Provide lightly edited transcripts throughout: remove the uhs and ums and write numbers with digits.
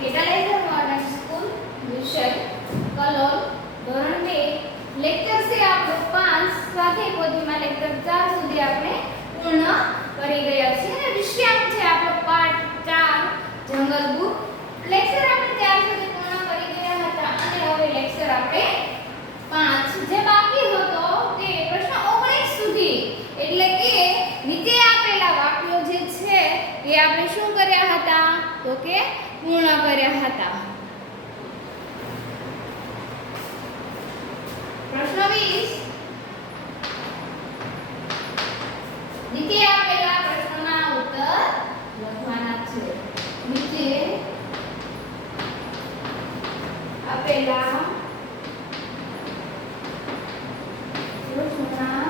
Fertiliser modern school વિષય કલોલ ધોરણ 2 lecture છે આપણો 5 સ્વાધ્યાય પોથીમાં લેક્ચર 4 સુધી આપણે પૂર્ણ કરી ગયા છીએ અને વિષયાંક છે આપણો પાઠ 4 જંગલ બુક લેક્ચર આપણે 4 સુધી પૂર્ણ કરી ગયા હતા અને હવે લેક્ચર આપણે 5 જે બાકી હતો તે પ્રશ્ન 19 સુધી એટલે કે નીચે આપેલા વાક્યો જે છે એ આપણે શું કર્યા હતા તો કે પૂર્ણ કર્યા હતા. પ્રશ્ન 20 નીચે આપેલા પ્રશ્નોના ઉત્તર લખવાના છે. નીચે આપેલા પ્રશ્નોના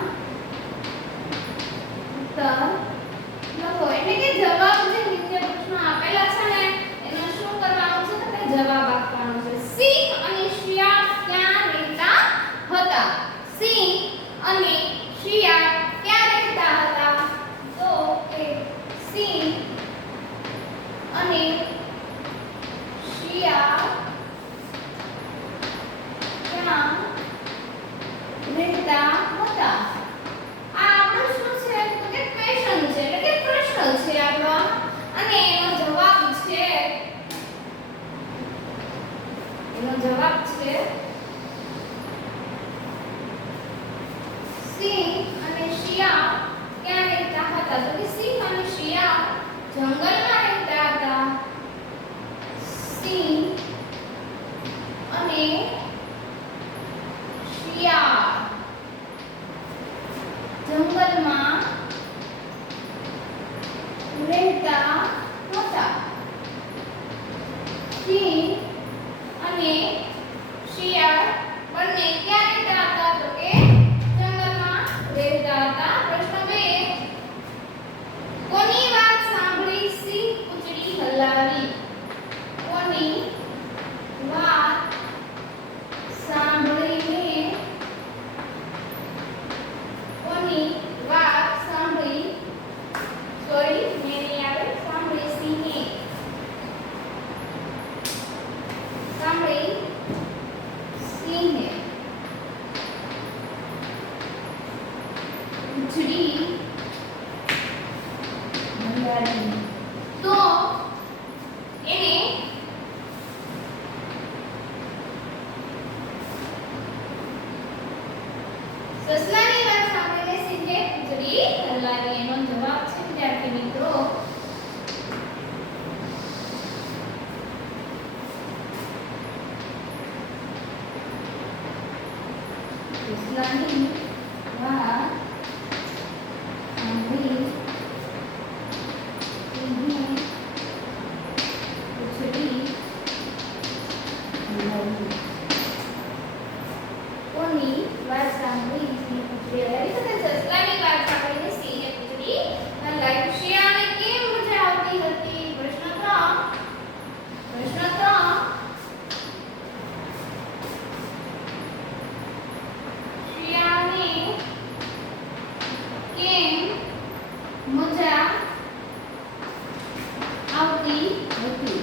ઉત્તર લખો એટલે કે જવાબ જે નીચે પ્રશ્નો આપેલા છે ને એનો શું કરવાનું છે તો જવાબ આપવાનો છે. સિંહ અને શિયાળ ક્યાં રહેતા હતા? સિંહ અને શિયાળ ક્યાં રહેતા હતા? તો કે સિંહ અને શિયાળ ક્યાં રહેતા હતા? આ આપણો શું છે તો કે ક્વેશ્ચન છે એટલે કે પ્રશ્ન છે આપણો અને એનો જવાબ છે સિંહ અને શિયાળ ક્યાં રહેતા હતા? તો કે સિંહ અને શિયાળ જંગલમાં રહેતા હતા. સિંહ અને શિયાળ જંગલમાં રહેતા હતા. સિંહ અને શિયાળ બંને ક્યાં રહેતા હતા? તો કે જંગલમાં રહેતા હતા. પ્રશ્ન 2 કોની વાત સાંભળી સિંહ પૂંછડી હલાવી? કોની વાત સાંભળીને કોની વાત સાંભળી સિંહે પૂંછડી હલાવી? તો એને સસલાની વાત સાંભળીને સિંહે પૂંછડી હલાવી. એનો જવાબ છે વિદ્યાર્થી મિત્રો સસલાની વાત સાંભળી સિંહે પૂંછડી હલાવી. કોની વાત સાંભળી સિંહે પૂંછડી હલાવી? તો સસલાની વાત સાંભળીને સિંહે પૂંછડી હલાવી. શિયાળને કેમ મજા આવતી હતી? પ્રશ્ન 3 શિયાળને કેમ મજા આવતી હતી?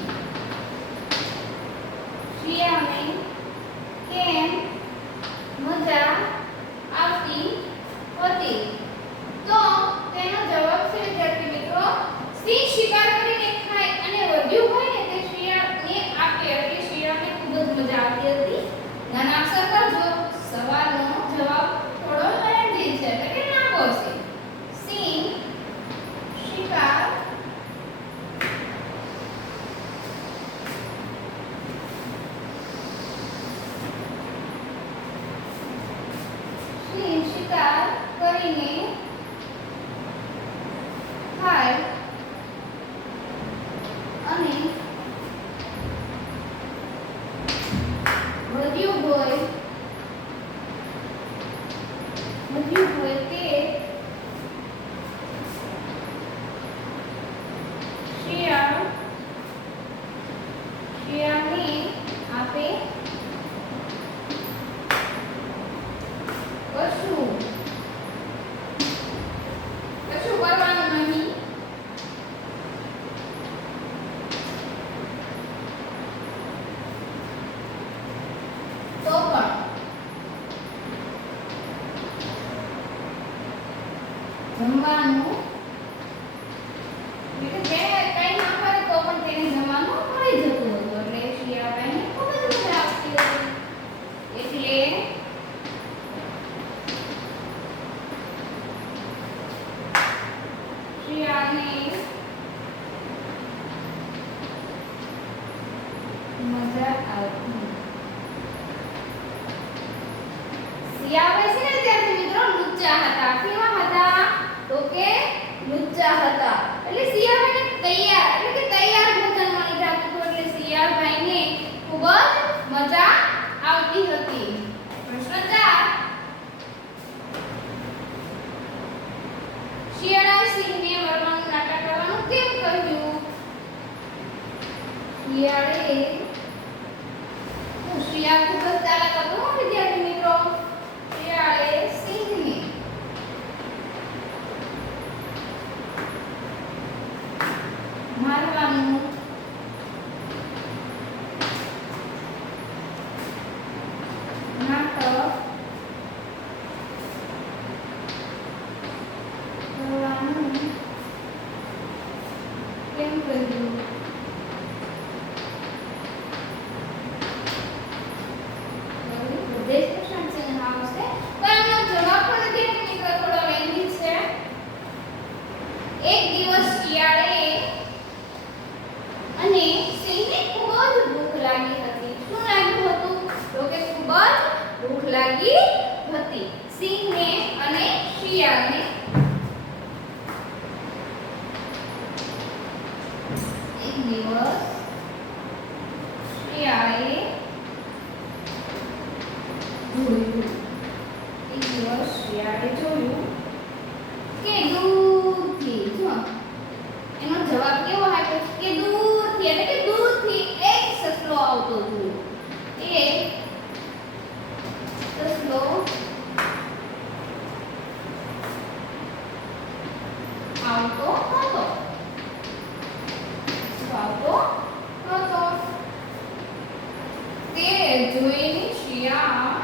શિયાળને કેમ મજા આવતી હતી? તો તેનો જવાબ છે વિદ્યાર્થી મિત્રો સિંહ શિકાર કરીને ખાય અને વધ્યું હોય ને તે શિયાળને આપે એટલે શિયાળને ખૂબ જ મજા આવતી હતી. ધ્યાન અક્ષર કરજો. સવાલનો જવાબ થોડો લેન્ધી છે એટલે કે લાંબો છે. સિંહ શિકાર કરીને ખાય અને વધ્યું હોય તે શિયાળને આપે. કશું કરવાનું નહીં. જમવાનું એટલે જેને કઈ ના કરે તો પણ તેને જમવાનું મળી જતું હતું એટલે શિયાળાને ખૂબ જ મજા આવતી હતી એટલે શિયાળાને મજા આવતી શિયાળા છે ને ત્યારથી મિત્રો લુચ્ચા હતા કેવા હતા તો કે લુચ્ચા હતા એટલે શિયાળાને તૈયાર એટલે કે તૈયાર ભોજન મળી જતું હતું એટલે શિયાળભાઈને ખૂબ જ મજા આવતી હતી પ્રશ્ન 4 શિયાળા સિંહને મરવાનું નાટક કરવાનું કેમ કહ્યું શિયાળે શિયાળ ખૂબ જ ચાલાક હતો વિદ્યાર્થી મિત્રો શિયાળે સિંહને મારવાનું નાટક કરવાનું કેમ કહ્યું દેશ પ્રશાંત સિંહ હાઉસ છે પણ એનો જવાબ પણ નથી મિત્રો થોડો લેન્ધી છે એક દિવસ શિયાળે અને સિંહને ખૂબ જ ભૂખ લાગી હતી શું લાગ્યું હતું તો કે ખૂબ જ ભૂખ લાગી હતી સિંહને અને શિયાળને એક દિવસ શિયાળે જોયું કે દૂરથી જો એનો જવાબ કેવો આપ્યો કે દૂરથી એટલે કે દૂરથી એક સસલો આવતો જોયો એક સસલો આવતો હતો તે જોઈને શિયાળ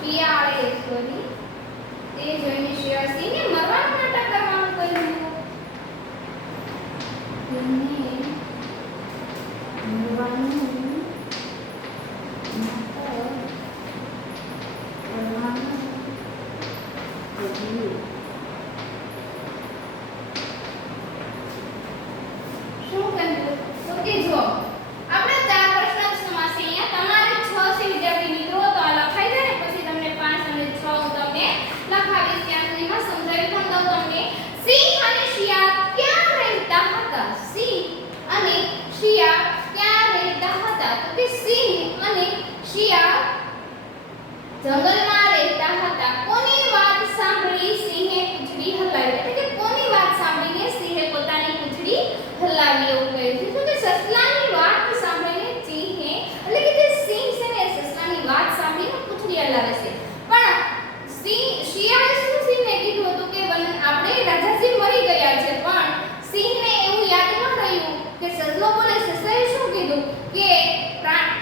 શિયાળે તે જોઈને શિયાળ સિંહને મરવાનું નાટક કરવાનું કહ્યું શું કહ્યું તો કે જો આપણે 4 પ્રશ્ન સમાસ અહીંયા તમારે 6 છે વિદ્યાર્થી મિત્રો તો આ લખાઈ જાય ને પછી તમને 5 અને 6 હું તમને લખાવીશ ત્યાં સુધીમાં સમજાવી પણ દઉં તમને સિંહ અને શિયાળ ક્યાં રહેતા હતા સિંહ અને શિયાળ ક્યાં રહેતા હતા તો કે સિંહ અને શિયાળ જંગલમાં રહેતા હતા કોની વાત સાંભળી સિંહે પૂંછડી હલાવી એટલે કે કોની વાત સાંભળીને સિંહે પોતાની પૂંછડી હલાવી એવું કહે છે તો કે સસલાની વાત સાંભળીને સિંહે એટલે કે જે સિંહ છે ને સસલાની વાત સાંભળીને પૂંછડી હલાવે છે પણ શિયાળે શું સિંહને કીધું હતું કે આપણે રાજાજી મરી ગયા છે પણ સિંહને એવું યાદ ન રહ્યું કે સસલો બોલે સસલાએ શું કીધું કે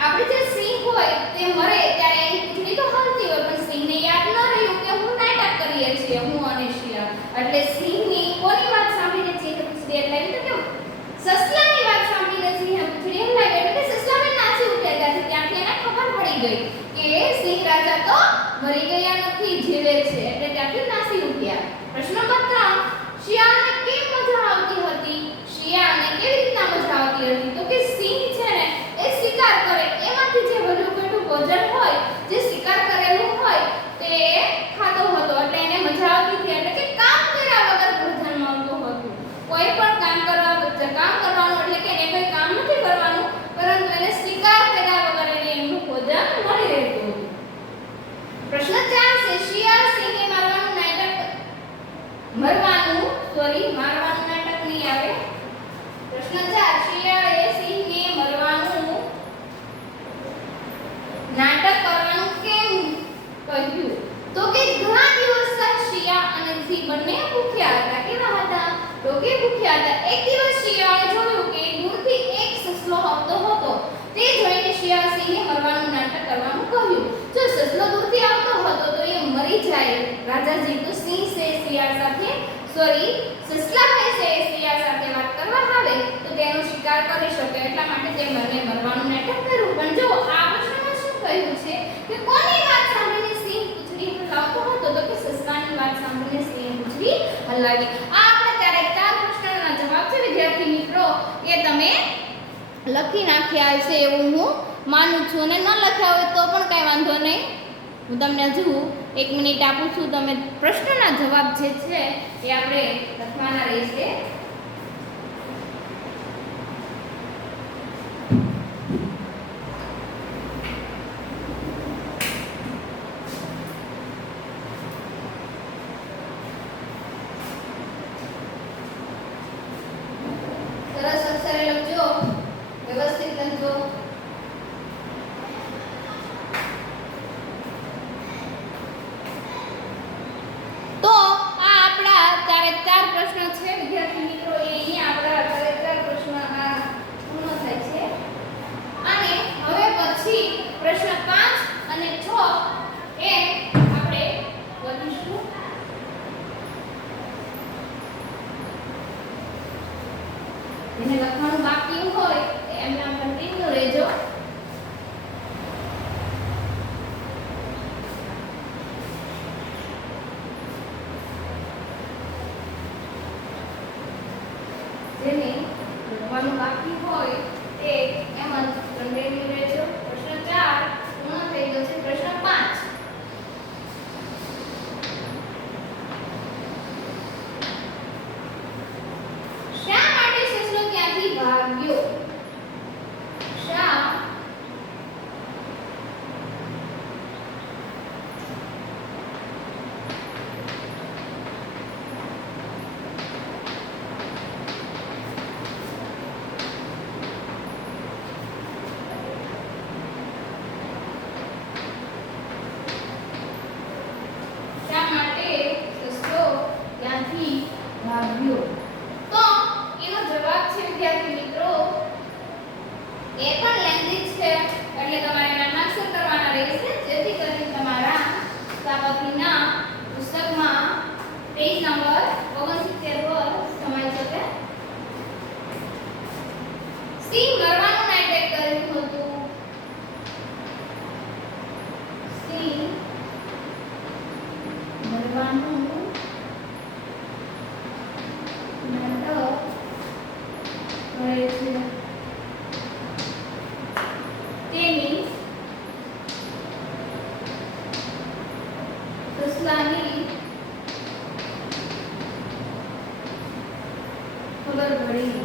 આપણે જે સિંહ હોય તે મરે ત્યારે એની પૂંછડી તો હલતી હોય પણ સિંહને યાદ ન રહ્યું કે હું નાટક કરીએ છીએ હું અને શિયાળ એટલે સિંહની કોની વાત સાંભળીને સિંહે પૂંછડી હલાવી તો કેમ સસલાની વાત સાંભળીને સિંહે પૂંછડી હલાવી એટલે કે સસલાને નાચી ઉઠ્યા ત્યાંથી એને ખબર પડી ગઈ કે સિંહ રાજા તો મરી ગયા નથી જીવે છે એટલે ત્યાંથી નાચી ઉઠ્યા પ્રશ્ન નંબર 3 શિયાળને કેમ મજા આવતી હતી શિયાળને કેવી રીતના મજા આવતી હતી તો કે સિંહ છે ને એ શિકાર કરે એમાંથી જે વધુ ઘટું ભોજન હોય જે શિકાર કરેલું હોય તે ખાતો હતો એટલે એને મજા આવતી હતી એટલે કે કામ કર્યા વગર ભોજન મળતું હતું કોઈ પણ કામ કરવાનું એટલે કે એને કોઈ કામ નથી કરવાનું પરંતુ એને શિકાર કર્યા વગર એને એનું ભોજન મળી રહેતું હતું પ્રશ્ન 4 છે શિયાળ સિંહને મારવાનું નાટક નહીં આવે પ્રશ્ન 4 શિયાળે સિંહને મરવાનું નાટક કરવાનું કેમ કહ્યું તો કે ઘણા દિવસ શિયાળ અને સિંહ બંને ભૂખ્યા હતા કેવા હતા તો કે ભૂખ્યા હતા એક દિવસ શિયાળે જોયું કે દૂરથી એક સસલો આવતો હતો રાજાજી તો સિંહ છે શિયાળ સાથે સોરી સસલાભાઈ છે શિયાળ સાથે વાત કરવા આવે તો તેનો શિકાર કરી શકે એટલા માટે તે બંને મરવાનું નાટક કર્યું પણ જો આ પ્રશ્નમાં શું કહ્યું છે કે કોની વાત સાંભળીને સિંહ પૂંછડી હલાવતો હતો તો કે સસલાની વાત સાંભળીને સિંહે પૂંછડી હલાવી આ આપણે ત્યારે ચાર પ્રશ્નોના જવાબ છે વિદ્યાર્થી મિત્રો એ તમે લખી નાખ્યા છે એવું હું માનું છું અને ન લખ્યા હોય તો પણ કાંઈ વાંધો નહીં હું તમને હજુ 1 મિનિટ આપું છું તમે પ્રશ્નના જવાબ જે છે એ આપણે લખવાના રહેશે સરસ અક્ષરે લખજો વ્યવસ્થિત લખજો તો આ આપણા ચારે ચાર પ્રશ્નો છે વિદ્યાર્થી મિત્રો એ અહીંયા આપણા ચારે ચાર પ્રશ્નો આ પૂર્ણ થાય છે અને હવે પછી પ્રશ્ન 5 અને 6 એ આપણે વધીશું એને લખવાનું બાકી હોય એમના કન્ટિન્યુ રહેજો જેને લખવાનું બાકી હોય તે એમ જ કન્ટિન્યુ રહેજો પ્રશ્ન 4 પૂર્ણ થઈ ગયો છે પ્રશ્ન 5 શા માટે સસલો ત્યાંથી ભાગ્યો શા શા માટે સસલો ત્યાંથી ભાગ્યો તો એનો જવાબ છે વિદ્યાર્થી મિત્રો એ પણ લેંગ્વેજ છે એટલે તમારે નામાક્ષર કરવાના રહેશે જેથી કરીને તમારા સાપકીના પુસ્તકમાં પેજ નંબર 69 પર સમાઈ શકે સિંહ મરવાનું નાટક કર્યું હતું સિંહ મરવાનું નાટક કરે છે તેની સસલાની ખબર પડી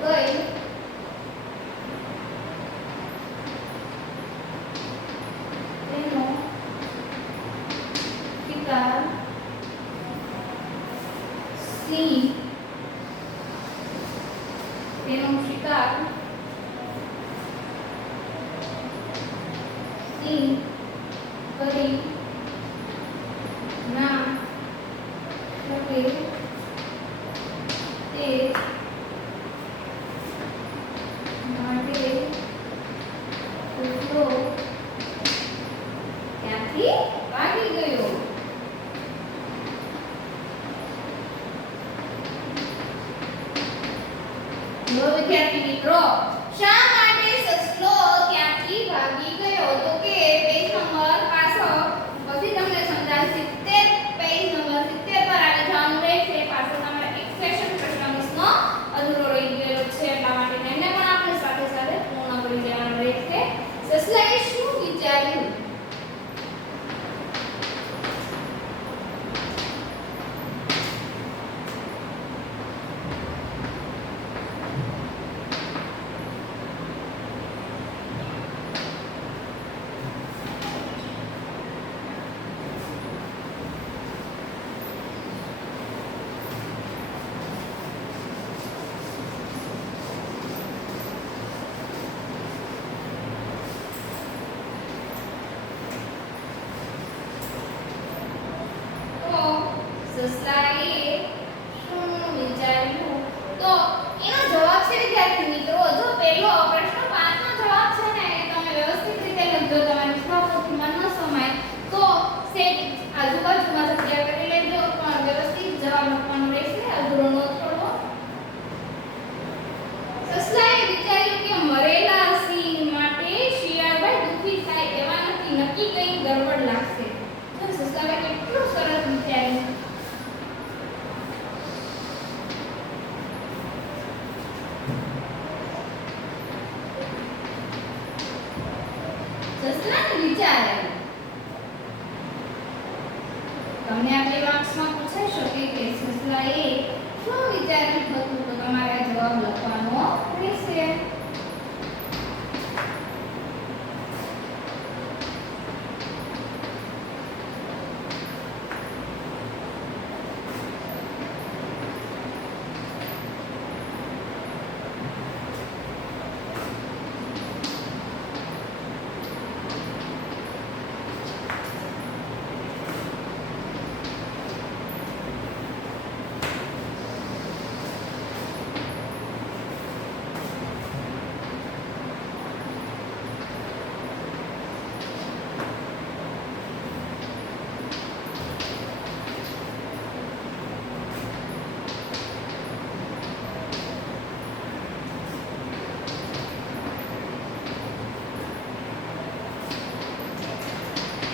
ગઈ તેનો શિકાર સિંહ તેનો શિકાર સિંહ કરી ના શકે તે માટે સસલો ત્યાંથી ભાગી ગયો વિદ્યાર્થી મિત્રો શા માટે સસલો ત્યાંથી ભાગી ગયો તો કે પેજ નંબર પાછો પછી તમને સમજાવશે 70 પેજ નંબર 70 પર આવી જવાનું રહેશે સસલાને વિચાર આવ્યો. તમને આ 2 માર્ક્સમાં પૂછાઈ શકે કે સસલાએ શું વિચાર્યું હતું, તો તમારે આ જવાબ લખવાનો રહેશે.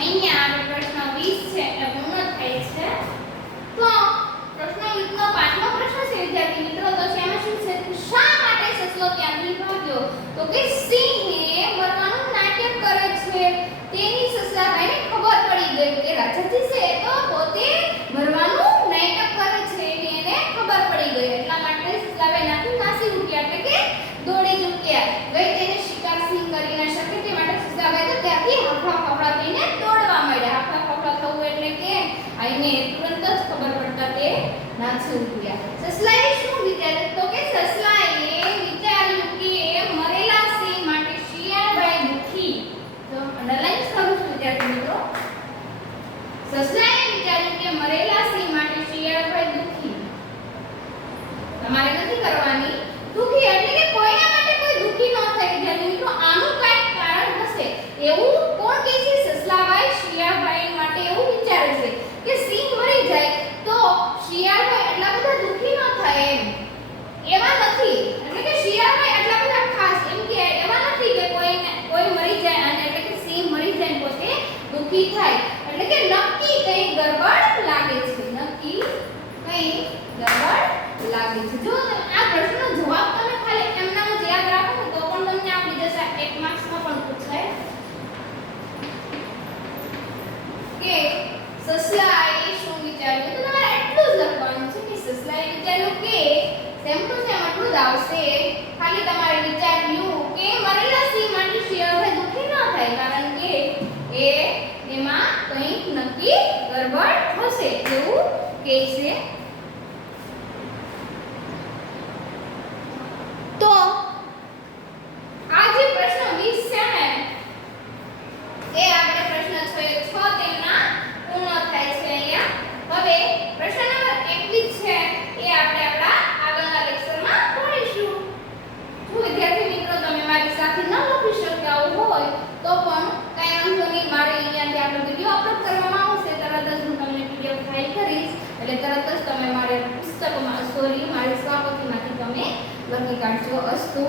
અહીંયા આપણે પ્રશ્ન 20 છે એટલે પૂર્ણ થાય છે. તો પ્રશ્ન 20 નો 5મો પ્રશ્ન છે વિદ્યાર્થી મિત્રો. તો એમાં શું છે કે શા માટે સસલો ત્યાંથી ભાગ્યો? તો કે સિંહે મરવાનું નાટક કરે છે. તેની સસલાભાઈને ખબર પડી ગઈ કે રાજાજી છે તો પોતે મરવાનું નાટક કરે છે એની એને ખબર પડી ગઈ. એટલા માટે સસલાભાઈ નાથી નાસી ઉઠ્યા એટલે કે દોડી ચૂક્યા. ગઈ તેને શિકાર સિંહ કરી ન શકે તે માટે સસલાભાઈ તો ત્યાંથી હાફા ફાફડા થઈને દોડવા માંડ્યા. હાફા ફાફડા થવું એટલે કે આઈને તુરંત જ ખબર પડતા તે નાસી ઉઠ્યા. સસલાએ શું વિચાર્યું? તો કે સસલાએ વિચાર્યું કે મરેલા સિંહ માટે શિયાળભાઈ દુખી. તો અંડરલાઈન કરું છું વિદ્યાર્થી મિત્રો. સસલાએ વિચાર્યું કે મરેલા સિંહ માટે શિયાળભાઈ દુખી. તમારે નથી કરવાની. દુખી એટલે કે કોઈના માટે કોઈ દુખી ન થાય વિદ્યાર્થી મિત્રો. આનું કંઈક કારણ હશે. એવું કોણ કહે છે? સસલાભાઈ શિયાળભાઈ માટે એવું વિચારે છે કે સિંહ મરી જાય તો શિયાળભાઈ એટલા બધા દુખી ન થાય એમ. એવા નથી એટલે કે શિયાળભાઈ એટલા બધા ખાસ એમ કે એવા નથી કે કોઈ મરી જાય અને એટલે કે સિંહ મરી જાય પોતે દુખી થાય. એટલે કે નક્કી કંઈ ગડબડ લાગે છે. નક્કી કંઈ ગડબડ લાગે છે. જો આ પ્રશ્નનો જવાબ તમે ખાલી એમનામ જ યાદ રાખો તો પણ તમને આપણી જશે 1 માર્ક્સમાં પણ પૂછાય કે સસલાએ શું વિચાર્યું. તો તમારે એટલું જ લખવાનું છે કે સસલાએ વિચાર્યું કે સેમ ટુ સેમ એટલું જ આવશે. ખાલી તમારે વિચાર્યું કે મરેલા સિંહ માટે શિયાળભાઈ દુખી ન થાય કારણ કે એમાં કંઈક નક્કી ગડબડ હશે એવું કહે છે. તો આ જે પ્રશ્ન 20 છે ને એ આપણે પ્રશ્ન 6 તેમના પૂર્ણ થાય છે અહીંયા. હવે પ્રશ્ન નંબર 21 છે એ આપણે આપણા આગળના લેક્ચરમાં ભણીશું. જો વિદ્યાર્થી મિત્રો તમે મારી સાથે ન લખી શક્યા હોય તો પણ કાંઈ વાંધો નહીં. મારે અહીંયાથી આપણો વિડિયો અપલોડ કરવામાં આવશે. તરત જ હું તમને પીડીએફ ફાઇલ કરીશ એટલે તરત જ તમે મારી પુસ્તકમાં મારી સ્વાપતિમાંથી તમે લખી કાઢજો. અસ્તુ.